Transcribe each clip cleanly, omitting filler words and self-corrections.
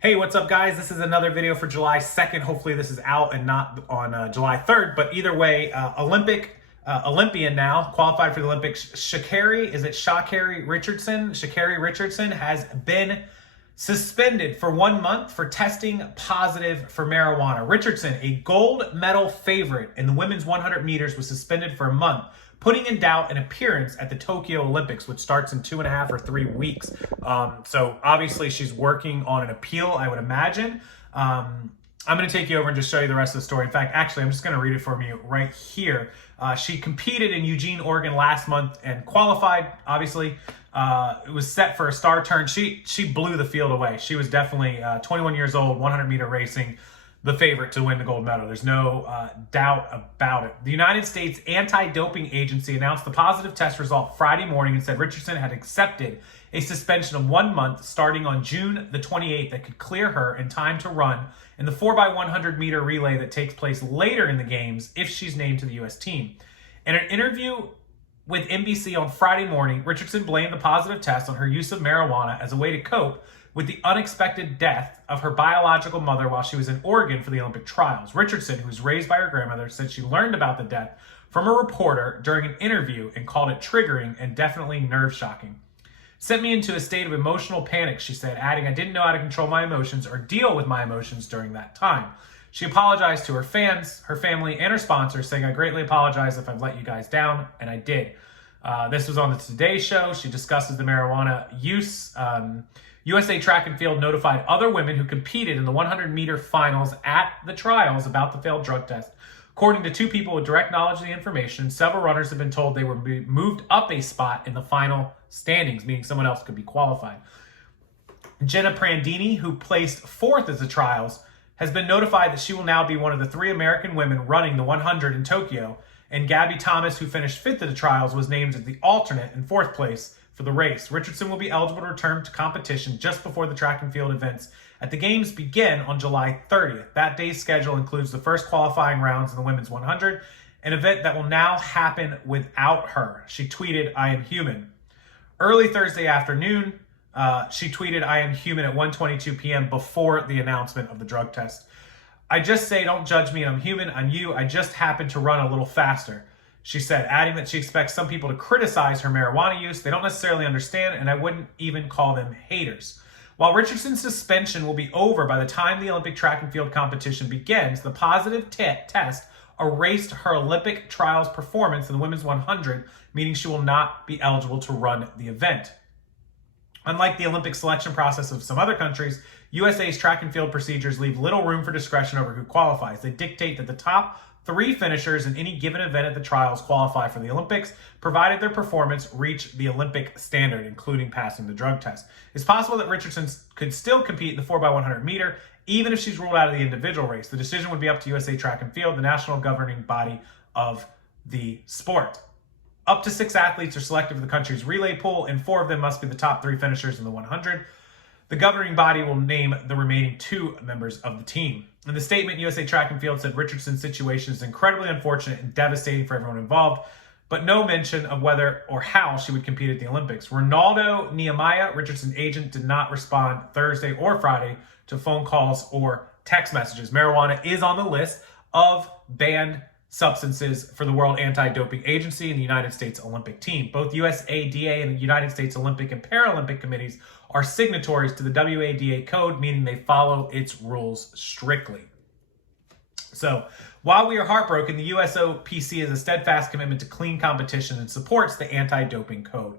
Hey, what's up, guys? This is another video for July 2nd. Hopefully this is out and not on July 3rd, but either way, Olympian now, qualified for the Olympics. Sha'Carri Richardson? Sha'Carri Richardson has been suspended for 1 month for testing positive for marijuana. Richardson, a gold medal favorite in the women's 100 meters, was suspended for a month, putting in doubt an appearance at the Tokyo Olympics, which starts in 2.5 or 3 weeks. So obviously she's working on an appeal, I would imagine. I'm going to take you over and just show you the rest of the story. In fact, actually, I'm just going to read it for you right here. She competed in Eugene, Oregon last month and qualified, obviously. It was set for a star turn. She blew the field away. She was definitely 21 years old, 100-meter racing, the favorite to win the gold medal. There's no doubt about it. The United States Anti-Doping Agency announced the positive test result Friday morning and said Richardson had accepted a suspension of 1 month starting on June the 28th that could clear her in time to run in the 4x100 meter relay that takes place later in the games if she's named to the U.S. team. In an interview with NBC on Friday morning, Richardson blamed the positive test on her use of marijuana as a way to cope with the unexpected death of her biological mother while she was in Oregon for the Olympic trials. Richardson, who was raised by her grandmother, said she learned about the death from a reporter during an interview and called it triggering and definitely nerve-shocking. Sent me into a state of emotional panic, she said, adding, I didn't know how to control my emotions or deal with my emotions during that time. She apologized to her fans, her family, and her sponsors, saying, I greatly apologize if I've let you guys down, and I did. This was on the Today Show. She discusses the marijuana use. USA Track and Field notified other women who competed in the 100-meter finals at the trials about the failed drug test. According to 2 people with direct knowledge of the information, several runners have been told they were moved up a spot in the final standings, meaning someone else could be qualified. Jenna Prandini, who placed 4th at the trials, has been notified that she will now be one of the 3 American women running the 100 in Tokyo, and Gabby Thomas, who finished 5th at the trials, was named as the alternate in 4th place for the race. Richardson will be eligible to return to competition just before the track and field events at the games begin on July 30th. That day's schedule includes the first qualifying rounds in the women's 100, an event that will now happen without her. She tweeted, I am human. Early Thursday afternoon, she tweeted, I am human at 1:22 p.m. before the announcement of the drug test. I just say, don't judge me, I'm human, I'm you, I just happen to run a little faster, she said, adding that she expects some people to criticize her marijuana use. They don't necessarily understand, and I wouldn't even call them haters. While Richardson's suspension will be over by the time the Olympic track and field competition begins, the positive test erased her Olympic trials performance in the women's 100, meaning she will not be eligible to run the event. Unlike the Olympic selection process of some other countries, USA's track and field procedures leave little room for discretion over who qualifies. They dictate that the top 3 finishers in any given event at the trials qualify for the Olympics, provided their performance reach the Olympic standard, including passing the drug test. It's possible that Richardson could still compete in the 4x100 meter, even if she's ruled out of the individual race. The decision would be up to USA Track and Field, the national governing body of the sport. Up to 6 athletes are selected for the country's relay pool, and 4 of them must be the top 3 finishers in the 100. The governing body will name the remaining 2 members of the team. In the statement, USA Track and Field said Richardson's situation is incredibly unfortunate and devastating for everyone involved, but no mention of whether or how she would compete at the Olympics. Ronaldo Nehemiah, Richardson's agent, did not respond Thursday or Friday to phone calls or text messages. Marijuana is on the list of banned substances for the World Anti-Doping Agency and the United States Olympic Team. Both USADA and the United States Olympic and Paralympic committees are signatories to the WADA code, meaning they follow its rules strictly. So, while we are heartbroken, the USOPC has a steadfast commitment to clean competition and supports the anti-doping code.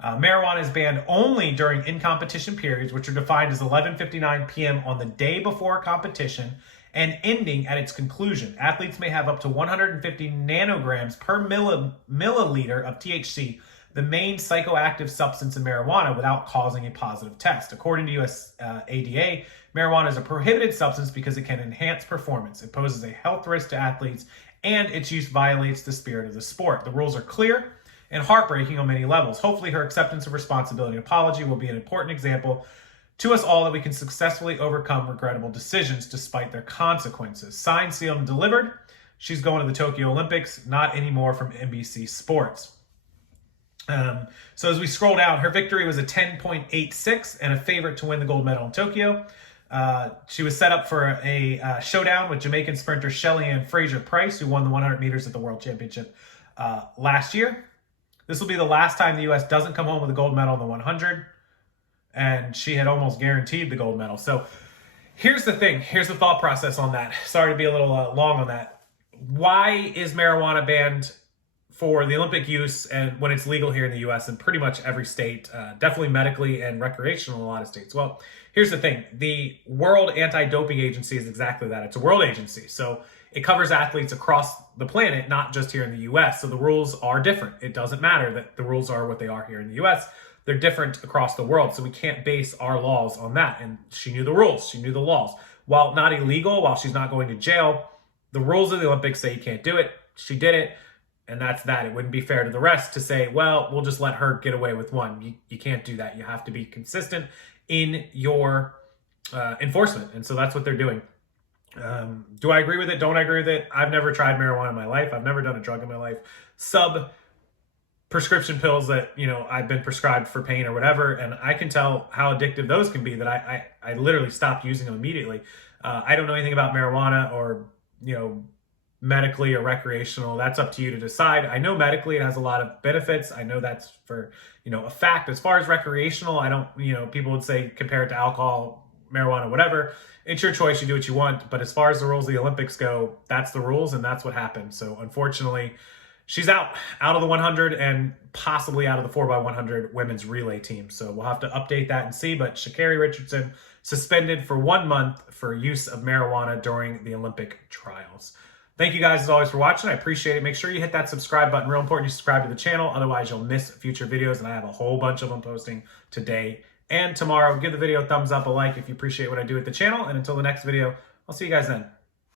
Marijuana is banned only during in-competition periods, which are defined as 11:59 p.m. on the day before competition and ending at its conclusion. Athletes may have up to 150 nanograms per milliliter of THC, the main psychoactive substance in marijuana, without causing a positive test. According to USADA, marijuana is a prohibited substance because it can enhance performance. It poses a health risk to athletes, and its use violates the spirit of the sport. The rules are clear and heartbreaking on many levels. Hopefully her acceptance of responsibility and apology will be an important example to us all that we can successfully overcome regrettable decisions despite their consequences. Signed, sealed, and delivered. She's going to the Tokyo Olympics, not anymore from NBC Sports. So as we scroll down, her victory was a 10.86 and a favorite to win the gold medal in Tokyo. She was set up for a showdown with Jamaican sprinter Shelly-Ann Fraser-Pryce, who won the 100 meters at the World Championship last year. This will be the last time the U.S. doesn't come home with a gold medal in the 100, and she had almost guaranteed the gold medal. So here's the thing. Here's the thought process on that. Sorry to be a little long on that. Why is marijuana banned for the Olympic use and when it's legal here in the U.S. in pretty much every state, definitely medically and recreational in a lot of states? Well, here's the thing. The World Anti-Doping Agency is exactly that. It's a world agency. So it covers athletes across the planet, not just here in the U.S. So the rules are different. It doesn't matter that the rules are what they are here in the U.S. They're different across the world. So we can't base our laws on that. And she knew the rules. She knew the laws. While not illegal, while she's not going to jail, the rules of the Olympics say you can't do it. She did it. And that's that. It wouldn't be fair to the rest to say, well, we'll just let her get away with one. You can't do that. You have to be consistent in your enforcement. And so that's what they're doing. Do I agree with it? Don't I agree with it? I've never tried marijuana in my life. I've never done a drug in my life. Prescription pills that, I've been prescribed for pain or whatever. And I can tell how addictive those can be that I literally stopped using them immediately. I don't know anything about marijuana or, medically or recreational. That's up to you to decide. I know medically it has a lot of benefits. I know that's for, a fact. As far as recreational, I don't, people would say compare it to alcohol, marijuana, whatever. It's your choice. You do what you want. But as far as the rules of the Olympics go, that's the rules and that's what happened. So unfortunately, she's out of the 100 and possibly out of the 4x100 women's relay team. So we'll have to update that and see. But Sha'Carri Richardson suspended for 1 month for use of marijuana during the Olympic trials. Thank you guys as always for watching. I appreciate it. Make sure you hit that subscribe button. Real important you subscribe to the channel. Otherwise, you'll miss future videos. And I have a whole bunch of them posting today and tomorrow. Give the video a thumbs up, a like if you appreciate what I do at the channel. And until the next video, I'll see you guys then.